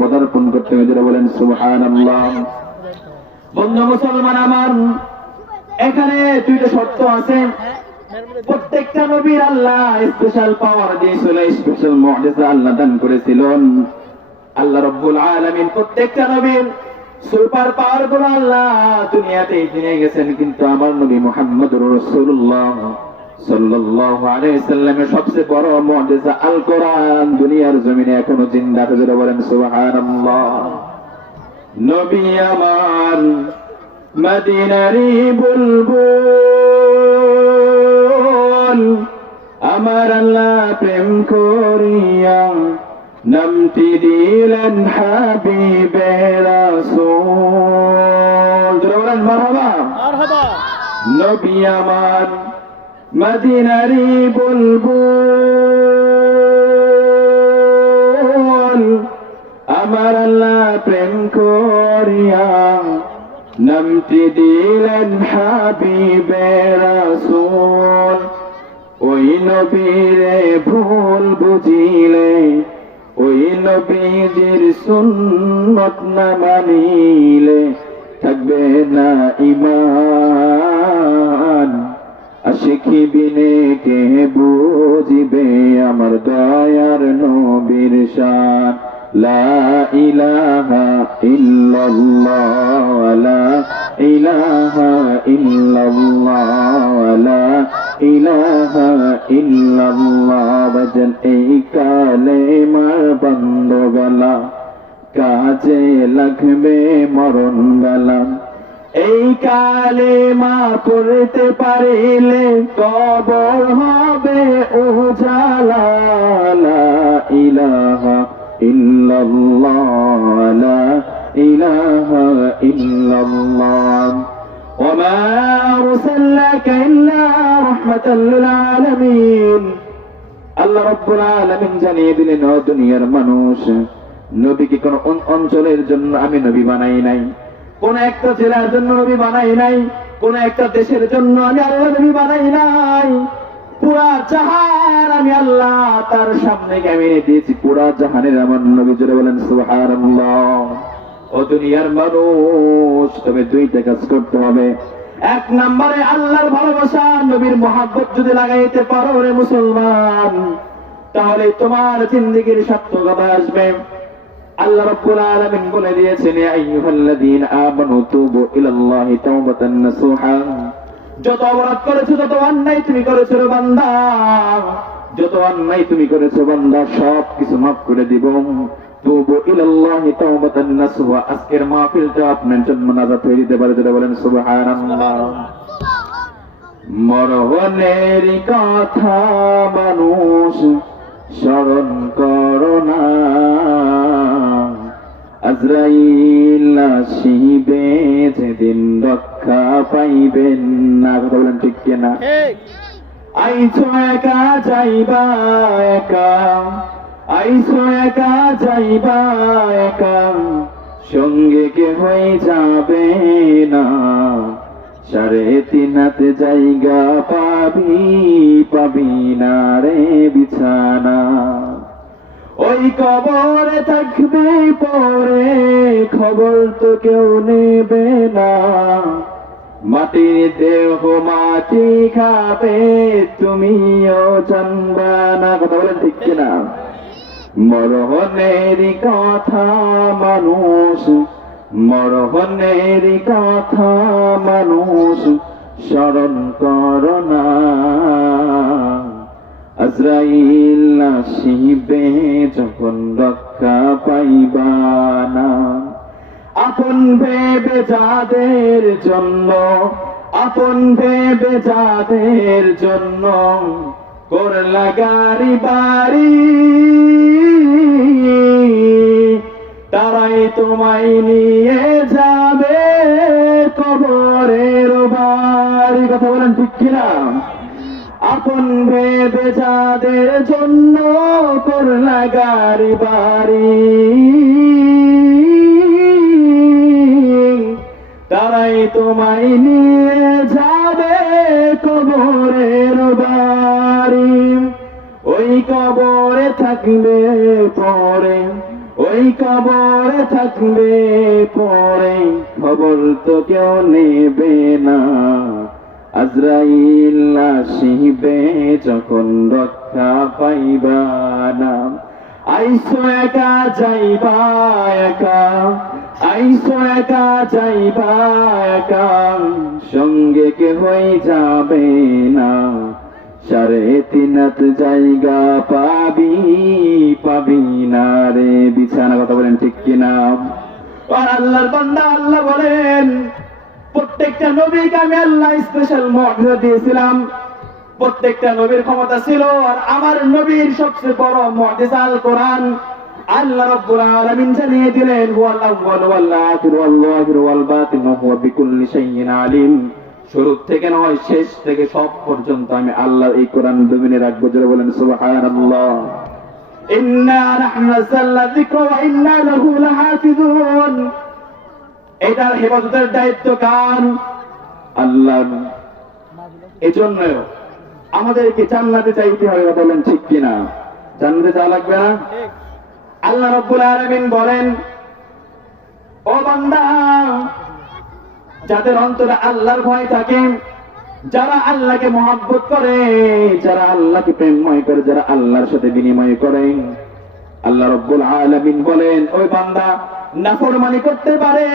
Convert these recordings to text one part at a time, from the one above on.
পদার্পণ করতে হবে। যারা বলেন সুবহানাল্লাহ। বন্ধু মুসলমান আমার, এখানে দুইটা শর্ত আছে। প্রত্যেকটা নবীর আল্লাহ স্পেশাল পাওয়ার দিয়েছিল, স্পেশাল মুজিজা আল্লাহ দান করেছিলেন। আল্লাহ রাব্বুল আলামিন প্রত্যেকটা নবীর সুপার পাওয়ার গুলো আল্লাহ দুনিয়াতে দিয়ে গেছেন, কিন্তু আমার নবী মুহাম্মদুর রাসূলুল্লাহ সাল্লাল্লাহু আলাইহি সাল্লামের সবচেয়ে বড় মুজিজা আল কোরআন দুনিয়ার জমিনে এখনো জিন্দা আছে। যারা বলেন সুবহানাল্লাহ। নবী আমার মদিনারি বুলবুল, আমার আল্লাহ প্রেম করিয়া নামটি দিলেন হাবিবে রাসূল। বলেন মারহাবা মারহাবা। নবী আমার মদিনারি বুলবুল, আমার আল্লাহ প্রেম করিয়া নামটি দিলেন হাবিবে রাসূল। ওই নবীরে ভুল বুঝিলে, ওই নবীজির সুন্নত না মানিলে থাকবে না ঈমান। আশিকি বিনে কে বুঝিবে আমার দয়ার নবীর শান। লা ইলাহা ইল্লাল্লাহ, লা ইলাহা ইল্লাল্লাহ, লা ইলাহা ইল্লাল্লাহ। বজন এই কালেমার বন্দগলা, কাজে লাগবে মরণ বেলা। এই কালেমা পড়তে পারিলে কবর হবে উজালা। লা ইলাহা ইল্লাল্লাহ, লা ইলাহা ইল্লাল্লাহ। ওমা আরসালনাকা ইল্লা রাহমাতাল লিল আলামিন। আল্লাহ রাব্বুল আলামিন জানিয়ে দিলেন, ও দুনিয়ার মানুষ, নবীকে কোন অঞ্চলের জন্য আমি নবী বানাই নাই, কোন একটা জেলার জন্য নবী বানাই নাই, কোন একটা দেশের জন্য আমি আল্লাহ নবী বানাই নাই। পুরা জাহান আমি আল্লাহ তার সামনে কেমনে দিয়েছি, পুরা জাহানের আমার নবী। জোরে বলেন সুবহানাল্লাহ। ও দুনিয়ার মানুষ, তবে দুইটা কাজ করতে হবে। এক নম্বরে আল্লাহর ভালোবাসা, নবীর মহব্বত যদি লাগাইতে পারো রে মুসলমান, তাহলে তোমার জিন্দেগীর সার্থকতা আসবে। আল্লাহ রাব্বুল আলামিন বলে দিয়েছেন, ইয়া আইয়ুহাল্লাযীনা আমানু তুবু ইলাল্লাহি তাওবাতান নাসুহা। যত অপরাধ করেছো, যত অন্যায় তুমি করেছো রে বান্দা, যত অন্যায় তুমি করেছো বান্দা, সব কিছু মাফ করে দিব। তুবু ইলাল্লাহি তাওবাতান নাসুহা। আজকের মাহফিলটা আপনার জন্য নাজাত হয়ে দিতে পারে। যারা বলেন সুবহানাল্লাহ। মরণের কথা মানুষ স্মরণ করো না, আজরাইল আসিবে যেদিন রক্ষা পাইবেন না। কথা বলেন ঠিক কিনা? আইছো একা যাইবা একা, আইছো একা যাইবা একা, সঙ্গে কেহই যাবে না। 3.5 হাতে জায়গা পাবি, পাবি না রে বিছানা। ওই কবরে থাকবে পরে, খবর তো কেউ নেবে না। মাটির দেহ মাটি খাবে, তুমিও জানবা না। কথা বলেন ঠিক কিনা? মরণের কথা মানুষ, মরণের কথা মানুষ স্মরণ করো না, আজরাইল আসিবে যখন রক্ষা পাইবা না। আপন ভেবে যাদের জন্য, আপন ভেবে যাদের জন্য করলা গাড়ি বাড়ি, তারাই তোমায় নিয়ে যাবে কবরের বাড়ি। কথা বলেন ঠিক কিনা? আপন ভেবে যাদের জন্য করলা গাড়ি বাড়ি, তারাই তোমায় নিয়ে যাবে কবরের বাড়ি। ওই কবরে থাকবে পরে, ওই কবরে থাকবে পরে, খবর তো কেউ নেবে না। আজরাইল আসিবে যখন রক্ষা পাইবা না। আইসো একা যাইবা একা, আইসো একা যাইবা একা, সঙ্গে কেহই যাবে না। 3.5 হাত জায়গা পাবি পাবি না রে বিছানা। কথা বলেন ঠিক কিনা? আর আল্লাহর বান্দা আল্লাহ বলেন, প্রত্যেকটা নবীকে আমি আল্লাহ স্পেশাল মুআজিজা দিয়েছিলাম। প্রত্যেকটা নবীর ক্ষমতা ছিল, আর আমার নবীর সবচেয়ে বড় মুআজিজা আল কোরআন। আল্লাহ রাব্বুল আলামিন জানিয়ে দিলেন, হুয়াল আউয়াল ওয়াল আখির ওয়াল যাহির ওয়াল বাতিন ওয়া হুয়া বিকুল্লি শাইইন আলিম। শুরু থেকে নয়, শেষ থেকে সব পর্যন্ত আমি আল্লাহ এই কোরআন জমিনে রাখবো। যারা বলেন সুবহানাল্লাহ। ইন্না নাহনু নাযালনা যিকরা ওয়া ইন্না লাহু লাহাফিজুন। এটার হেফাজতের দায়িত্ব কার? আল্লাহর। এজন্য আমাদেরকে জান্নাতে চাইতে হবে। কথা বলেন ঠিক কিনা? জান্নাতে যাওয়া লাগবে না? আল্লাহ রাব্বুল আলামিন বলেন, ও বান্দা, যাদের অন্তরে আল্লাহর ভয় থাকে, যারা আল্লাহকে মহব্বত করে, যারা আল্লাহকে প্রেমময় করে, যারা আল্লাহর সাথে বিনিময় করে, আল্লাহ রাব্বুল আলামিন বলেন, ওই বান্দা নাফরমানি করতে পারে,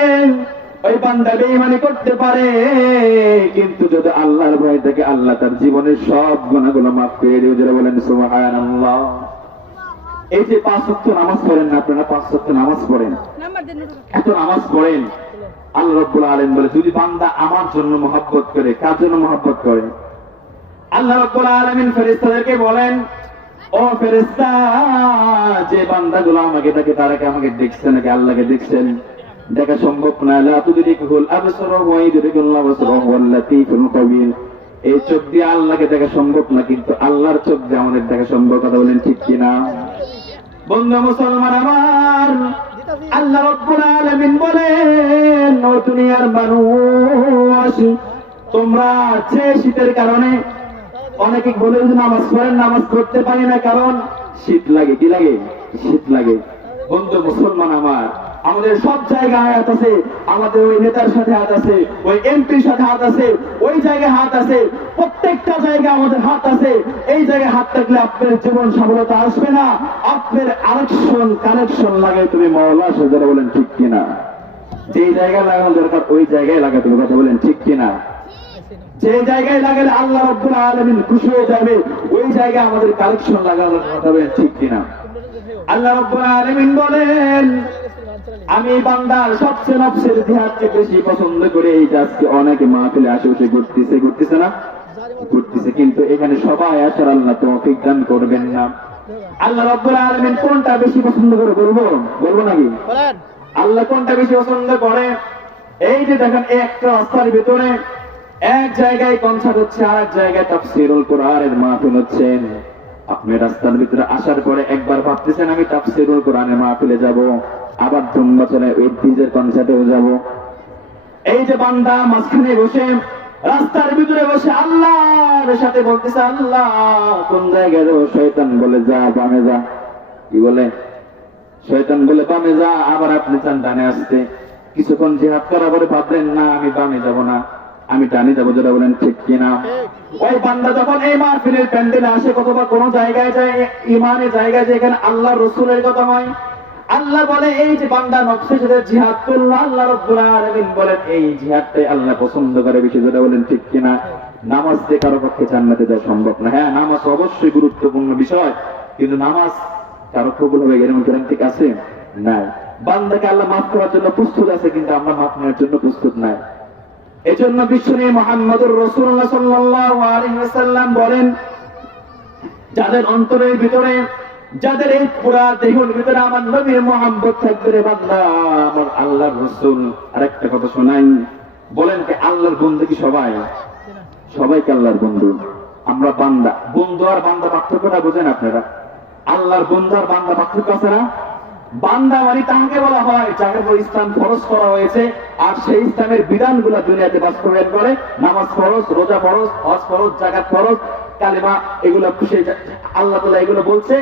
ওই বান্দা বেঈমানি করতে পারে, কিন্তু যদি আল্লাহর ভয় থাকে, আল্লাহ তার জীবনের সব গুনাহগুলো মাফ করে দিবে। যারা বলেন সুবহানাল্লাহ। এই যে 5 ওয়াক্ত নামাজ পড়েন না আপনারা, 5 ওয়াক্ত নামাজ পড়েন, এত নামাজ পড়েন, আল্লাহ রাব্বুল আলামিন বলে, যদি বান্দা আমার জন্য মহব্বত করে, কার জন্য মহব্বত করে? আল্লাহ রাব্বুল আলামিন ফেরেশতাদেরকে বলেন, ও ফেরেশতা, যে বান্দাগুলো আমাকে দেখে, তারা কি আমাকে দেখছে নাকি আল্লাহকে দেখছেন? দেখা সম্ভব না। লা তুদরিকুল আবসার ওয়া ইদরিকুল আবসার ওয়াল লাতীফুল খাবীর। এই চোখ দিয়ে আল্লাহকে দেখা সম্ভব না, কিন্তু আল্লাহর চোখ দিয়ে আমাদের দেখা সম্ভব। কথা বলেন ঠিক কিনা? বন্ধু মুসলমান আমার, আল্লাহ রাব্বুল আলামিন বলেন, ও দুনিয়ার মানুষ, তোমরা যে শীতের কারণে অনেকে বলে যে নামাজ পড়েন, নামাজ পড়তে পারি না, কারণ শীত লাগে। কি লাগে? শীত লাগে। বন্ধু মুসলমান আমার, আমাদের সব জায়গায় হাত আছে, আমাদের ওই নেতার সাথে হাত আছে, ওই এমপির সাথে হাত আছে, ওই জায়গায় হাত আছে, প্রত্যেকটা জায়গায় আমাদের হাত আছে। এই জায়গায় হাত থাকলে আপনার জীবন সফলতা আসবে না। আপনার আরেকশন কানেকশন লাগাই তুমি মাওলার সাথে। যারা বলেন ঠিক কিনা? যে জায়গায় লাগানো দরকার ওই জায়গায় লাগাতে হবে। কথা বলেন ঠিক কিনা? যে জায়গায় লাগালে আল্লাহ রাব্বুল আলামিন খুশি হয়ে যাবে, ওই জায়গায় আমাদের কালেকশন লাগানোর কথা বলেন ঠিক কিনা? আল্লাহ রাব্বুল আলামিন বলেন, আমি বান্দার সবচেয়ে নফসের জিহাদকে বেশি পছন্দ করি। এই যে আজকে অনেকে মাহফিলে আশেপাশে ঘুরতেছে না? ঘুরতেছে, কিন্তু এখানে সবাই আসার আল্লাহ তৌফিক দান করবেন না। আল্লাহ রাব্বুল আলামিন কোনটা বেশি পছন্দ করে বলবো নাকি? আল্লাহ কোনটা বেশি পছন্দ করে? এই যে দেখেন, একটা রাস্তার ভিতরে এক জায়গায় কনসার্ট হচ্ছে, আর এক জায়গায় তাফসীরুল কোরআনের মাহফিল হচ্ছে। আপনি রাস্তার ভিতরে আসার পরে একবার ভাবতেছেন আমি তাফসীরুল কোরআনের মাহফিলে যাব, আবার জুম্মা চলে ওই ডিজের কনসার্টেও যাব। এই যে বান্দা মাঝখানে বসে, রাস্তার ভিতরে বসে আল্লাহর সাথে বলতেছে, আল্লাহ কোন জায়গায় যাবো? শয়তান বলে যা বামে যা। কি বলে? শয়তান বলে বামে যা, আবার আপনি চান ডানে আসতে। কিছুক্ষণ জিহাদ করার পরে ভাবলেন, না আমি বামে যাব না, আমি ডানে যাবো। যারা বলেন ঠিক কিনা? ওই বান্দা যখন এই মাহফিলের প্যান্ডেলে আসে, অথবা কোন জায়গায় যায়, ইমানের জায়গায়, যেখানে আল্লাহ রাসূলের কথা হয়, আল্লাহ বলে, এই যে বান্দা নফসের সাথে জিহাদ করলো, আল্লাহ রাব্বুল আলামিন বলেন এই জিহাদটাই আল্লাহ পছন্দ করে বেশি। যারা বলেন ঠিক কিনা? নামাজ দিয়ে কারো পক্ষে জান্নাতে যাওয়া সম্ভব না। হ্যাঁ, নামাজ অবশ্যই গুরুত্বপূর্ণ বিষয়, কিন্তু নামাজ কারো কবুল হবে এরকম গ্যারান্টি আছে? নাই। বান্দাকে আল্লাহ মাফ করার জন্য প্রস্তুত আছে, কিন্তু আমরা মাফ নেওয়ার জন্য প্রস্তুত নাই। এজন্য বিশ্বনবী মুহাম্মদুর রাসূলুল্লাহ সাল্লাল্লাহু আলাইহি ওয়াসাল্লাম বলেন, যাদের অন্তরের ভিতরে, যাদের এই পুরা দেহের ভিতরে আমার নবীর মুহাব্বত থাকবে রে বান্দা, আমার আল্লাহর রাসূল আরেকটা কথা শোনাই, বলেন কি আল্লাহর বন্ধু কি সবাই? সবাইকে আল্লাহর বন্ধু। আমরা বান্দা। বন্ধু আর বান্দা পার্থক্যটা বোঝেন আপনারা? আল্লাহর বন্ধু আর বান্দা পার্থক্য আছে না? বান্দা মানে তাকে বলা হয় যাকে ইসলাম ফরজ করা হয়েছে, আর সেই ইসলামের বিধানগুলো দুনিয়াতে বাস্তবায়ন করে। নামাজ ফরজ, রোজা ফরজ, হজ ফরজ, যাকাত ফরজ, কালেমা, এগুলো আল্লাহ তাআলা এগুলো বলছে,